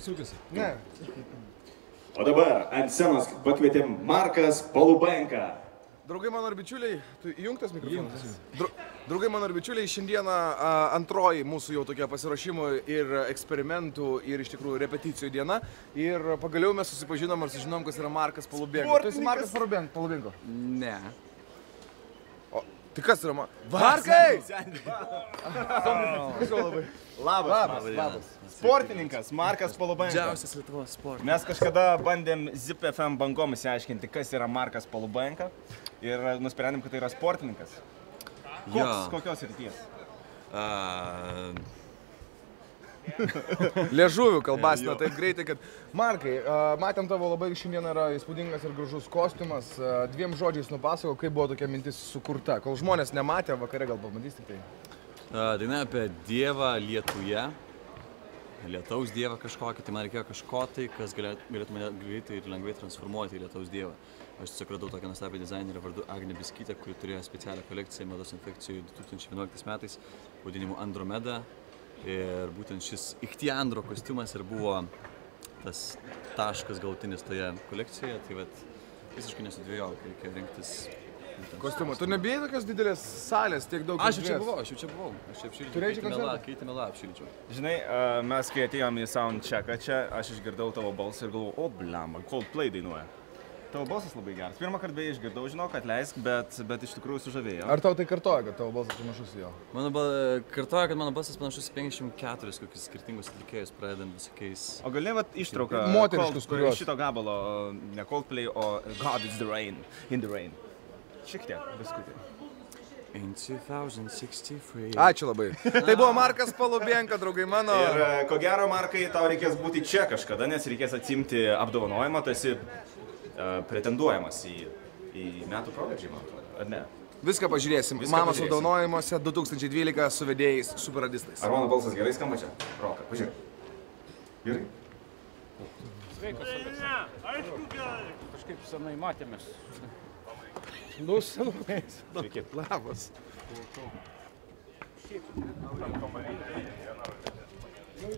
Sukasi. Ne. O dabar ant scenos pakvietėm Markas Polubenka. Draugai mano ir bičiuliai, tu įjungtas mikrofonas? Draugai mano ir bičiuliai, šiandieną antroji mūsų jau tokia pasiruošimų ir eksperimentų ir iš tikrųjų repeticijų diena. Ir pagaliau mes susipažinom ir sužinom, kas yra Markas Polubenka. Tu esi Markas Polubenko? Ne. O, tai kas yra Markai? Labas. Sportininkas Markas Polubenka. Didžiausias Lietuvos sportas. Mes kažkada bandėm Zip FM bangom įsiaiškinti, kas yra Markas Polubenka. Ir nusprendėm, kad tai yra sportininkas. Kokios ryties? Liežuvių kalbasina taip greitai, kad... Markai, matėm tavo labai šiandien yra įspūdingas ir gražus kostiumas. Dviem žodžiais nupasako, kaip buvo tokia mintis sukurta. Kol žmonės nematė, vakare gal pamatysi tai. Daina apie Dievą lietuje. Lietaus Dievą kažkokį, tai man reikėjo kažko tai, kas galėtų mane greitai ir lengvai transformuoti į Lietaus Dievą. Aš tiesiog radau tokią nuostabią dizainerę vardu Agnė Biskytė, kuri turėjo specialią kolekciją mados infekcijų 2011 metais, vadinimu Andromeda. Ir būtent šis Ichtiandro kostiumas ir buvo tas taškas galutinis toje kolekcijoje. Tai vat visiškai nesudvėjau, kai reikėjo rinktis kostiumą. Tu nebijai tokios didelės salės, tiek daug Aš jau čia buvau. Aš apšildžiau. Keitė melą apšildžiau. Žinai, mes kai atėjom į soundchecką čia, aš išgirdau tavo balsą ir galvojau, o blemba, Coldplay dainuoja. Tavo balsas labai geras. Pirmą kartą beje išgirdau, žinau, kad leisk, bet iš tikrųjų sužavėjo. Ar tau tai kartoja, kad tavo balsas panašus į jo? Kartoja, kad mano balsas panašus į 54 kokius skirtingus atlikėjus, pradedant visokiais... O gali vat ištrauką moteriškus, kuriuos šito gabalo, ne Coldplay, o God is the rain, in the rain. Šiek tiek, biskutį. In 2063. Ačiū labai. Tai buvo Markas Polubenka, draugai mano. Ir ko gero, Markai, tau reikės būti čia kažkada, nes reikės atsimti apdovanojimą, tu esi pretenduojamas į metų proveržį, man atrodo, ar ne? Viską pažiūrėsim. Mamos apdovanojimuose 2012 su vedėjais superradistais. Ar mano balsas gerai skamba čia? Roka, pažiūrėk. Gerai? Sveikas, aišku gerai. Kažkaip senai matėmės. Nu, senai. Sveiki. Labas.